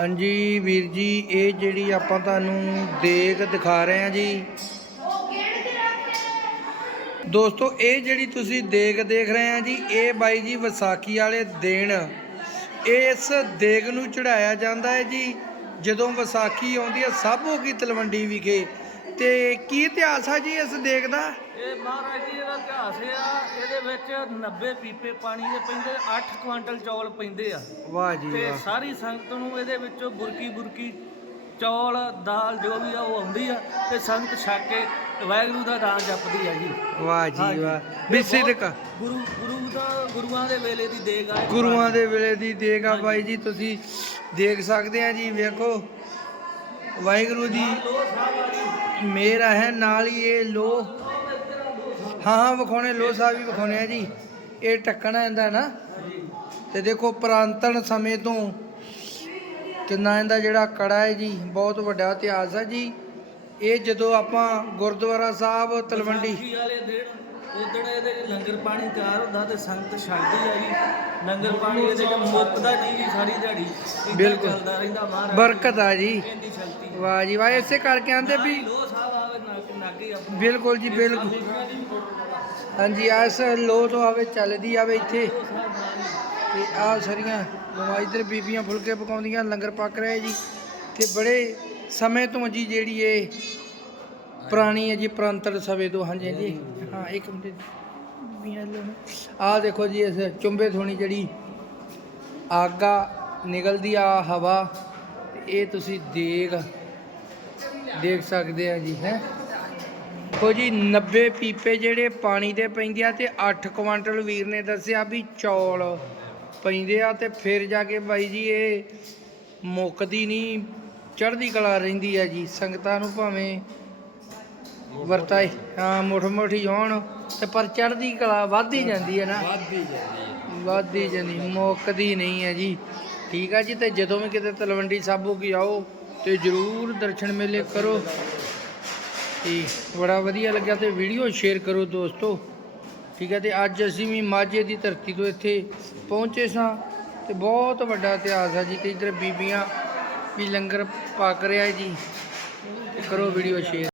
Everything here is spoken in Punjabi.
ਹਾਂਜੀ ਵੀਰ ਜੀ, ਇਹ ਜਿਹੜੀ ਆਪਾਂ ਤੁਹਾਨੂੰ ਦੇਗ ਦਿਖਾ ਰਹੇ ਹਾਂ ਜੀ। ਦੋਸਤੋ, ਇਹ ਜਿਹੜੀ ਤੁਸੀਂ ਦੇਗ ਦੇਖ ਰਹੇ ਆ ਜੀ, ਇਹ ਬਾਈ ਜੀ ਵਿਸਾਖੀ ਵਾਲੇ ਦਿਨ। ਇਸ ਦੇਗ ਨੂੰ ਚੜਾਇਆ ਜਾਂਦਾ ਹੈ ਜੀ। ਜਦੋਂ ਵਿਸਾਖੀ ਆਉਂਦੀ ਹੈ ਸਾਬੋ ਕੀ ਤਲਵੰਡੀ ਵਿਖੇ ਤੇ ਕੀ ਇਤਿਹਾਸ ਆ ਜੀ ਇਸ ਦੇਗ ਦਾ? ਇਹ ਮਹਾਰਾਜ ਜੀ ਦਾ ਇਤਿਹਾਸ ਆ ਇਹਦੇ ਵਿੱਚ 90 ਪੀਪੇ ਪਾਣੀ ਦੇ ਪੈਂਦੇ 8 ਕੁਆਂਟਲ ਚੌਲ ਪੈਂਦੇ ਆ। ਵਾਹ ਜੀ ਤੇ ਵਾਹ। ਸਾਰੀ ਸੰਗਤ ਨੂੰ ਇਹਦੇ ਵਿੱਚੋਂ ਬੁਰਕੀ ਬੁਰਕੀ ਚੌਲ ਦਾਲ ਜੋ ਵੀ ਆ ਉਹ ਆਉਂਦੀ ਆ ਤੇ ਸੰਗਤ ਛੱਕ ਕੇ ਵਾਹਿਗੁਰੂ ਦਾ ਨਾਮ ਜਪਦੀ ਆ ਜੀ। ਵਾਹ ਜੀ ਹਾਂਜੀ। ਵਾਹ। ਇਹ ਵੀ ਬਹੁਤ ਸਿਦਕ ਗੁਰੂ ਗੁਰੂ ਦਾ ਗੁਰੂਆਂ ਦੇ ਵੇਲੇ ਦੀ ਦੇਗ ਆ ਇਹ। ਗੁਰੂਆਂ ਦੇ ਵੇਲੇ ਦੀ ਦੇਗ ਆ ਬਾਈ ਜੀ ਤੁਸੀਂ ਦੇਖ ਸਕਦੇ ਆ ਜੀ ਵੇਖੋ। ਵਾਹਿਗੁਰੂ ਦੀ ਮੇਰਾ ਹੈ ਨਾਲ ਹੀ ਇਹ ਲੋ ਹਾਂ ਹਾਂ ਵਿਖਾਉਣੇ ਲੋ ਸਾਹਿਬ ਵੀ ਵਿਖਾਉਣੇ ਆ ਜੀ। ਇਹ ਟੱਕਣਾ ਇਹਦਾ ਨਾ। ਤੇ ਦੇਖੋ ਪ੍ਰਾਂਤਨ ਸਮੇਂ ਤੋਂ ਕਿੰਨਾ ਇਹਦਾ ਜਿਹੜਾ ਕੜਾ ਹੈ ਜੀ ਬਹੁਤ ਵੱਡਾ ਇਤਿਹਾਸ ਹੈ ਜੀ। ਇਹ ਜਦੋਂ ਆਪਾਂ ਗੁਰਦੁਆਰਾ ਸਾਹਿਬ ਤਲਵੰਡੀ ਵਾਲੇ ਦਿਨ ਉਦਣ ਇਹਦੇ ਲੰਗਰ ਪਾਣੀ ਤਿਆਰ ਹੁੰਦਾ ਤੇ ਸੰਗਤ ਛਕਦੀ ਆ ਜੀ। ਲੰਗਰ ਪਾਣੀ ਇਹਦੇ ਚ ਮੁੱਕਦਾ ਨਹੀਂ ਜੀ ਸਾਰੀ ਦਿਹਾੜੀ। ਬਿਲਕੁਲ। ਚੱਲਦਾ ਰਹਿੰਦਾ ਮਹਾਰਾਜ। ਬਰਕਤ ਆ ਜੀ। ਵਾਹ ਜੀ ਵਾਹ ਇਸੇ ਕਰਕੇ ਆਂਦੇ ਵੀ ਲੋ ਸਾਹਿਬ ਆਵੇ ਨੱਕ ਨਾਗੇ ਆਪਣੀ। ਬਿਲਕੁਲ ਜੀ ਬਿਲਕੁਲ। ਹਾਂਜੀ ਇਸ ਲੋ ਤੋਂ ਆਵੇ ਚੱਲਦੀ ਆਵੇ ਇੱਥੇ। ਤੇ ਆ ਸਰੀਆਂ ਇਧਰ ਬੀਬੀਆਂ ਫੁਲਕੇ ਪਕਾਉਂਦੀਆਂ ਲੰਗਰ ਪੱਕ ਰਿਹਾ ਜੀ। ਤੇ ਬੜੇ ਸਮੇਂ ਤੋਂ ਜੀ ਜਿਹੜੀ ਇਹ ਪੁਰਾਣੀ ਹੈ ਜੀ ਪ੍ਰਾਂਤਰ ਸਮੇਂ ਤੋਂ ਹਾਂਜੀ ਜੀ ਹਾਂ ਇੱਕ ਮਿੰਟ। ਆ ਦੇਖੋ ਜੀ ਇਸ ਚੁੰਬੇ ਥੋਣੀ ਜਿਹੜੀ ਆਗਾ ਨਿਕਲਦੀ ਆ ਹਵਾ ਇਹ ਤੁਸੀਂ ਦੇਖ ਦੇਖ ਸਕਦੇ ਆ ਜੀ ਹੈ। ਦੇਖੋ ਜੀ 90 ਪੀਪੇ ਜਿਹੜੇ ਪਾਣੀ ਦੇ ਪੈਂਦੇ ਆ ਤੇ 8 ਕੁਆਂਟਲ ਵੀਰ ਨੇ ਦੱਸਿਆ ਵੀ ਚੌਲ ਪੈਂਦੇ ਆ ਤੇ ਫਿਰ ਜਾ ਕੇ ਬਾਈ ਜੀ ਇਹ ਮੁੱਕਦੀ ਨਹੀਂ ਚੜ੍ਹਦੀ ਕਲਾ ਰਹਿੰਦੀ ਆ ਜੀ ਸੰਗਤਾਂ ਨੂੰ ਭਾਵੇਂ ਵਰਤਾਏ ਹਾਂ ਮੁੱਠ ਮੁੱਠੀ ਹੋਣ ਤੇ ਪਰ ਚੜ੍ਹਦੀ ਕਲਾ ਵੱਧਦੀ ਜਾਂਦੀ ਹੈ ਨਾ। ਵਾਦੀ ਜਾਂਦੀ ਵੱਧਦੀ ਜਾਂਦੀ ਮੁੱਕਦੀ ਨਹੀਂ ਹੈ ਜੀ। ਠੀਕ ਆ ਜੀ ਤੇ ਜਦੋਂ ਵੀ ਕਿਤੇ ਤਲਵੰਡੀ ਸਾਬੋ ਕੀ ਆਓ ਤੇ ਜਰੂਰ ਦਰਸ਼ਨ ਮੇਲੇ ਕਰੋ। ਤੇ ਬੜਾ ਵਧੀਆ ਲੱਗਿਆ ਤੇ ਵੀਡੀਓ ਸ਼ੇਅਰ ਕਰੋ ਦੋਸਤੋ। ਠੀਕ ਹੈ, ਤੇ ਅੱਜ ਅਸੀਂ ਵੀ ਮਾਝੇ ਦੀ ਧਰਤੀ ਤੋਂ ਇੱਥੇ ਪਹੁੰਚੇ ਸਾਂ। ਤੇ ਬਹੁਤ ਵੱਡਾ ਇਤਿਹਾਸ ਹੈ ਜੀ, ਤੇ ਇੱਧਰ ਬੀਬੀਆਂ ਵੀ ਲੰਗਰ ਪੱਕ ਰਿਹਾ ਜੀ। ਤੇ ਕਰੋ ਵੀਡੀਓ ਸ਼ੇਅਰ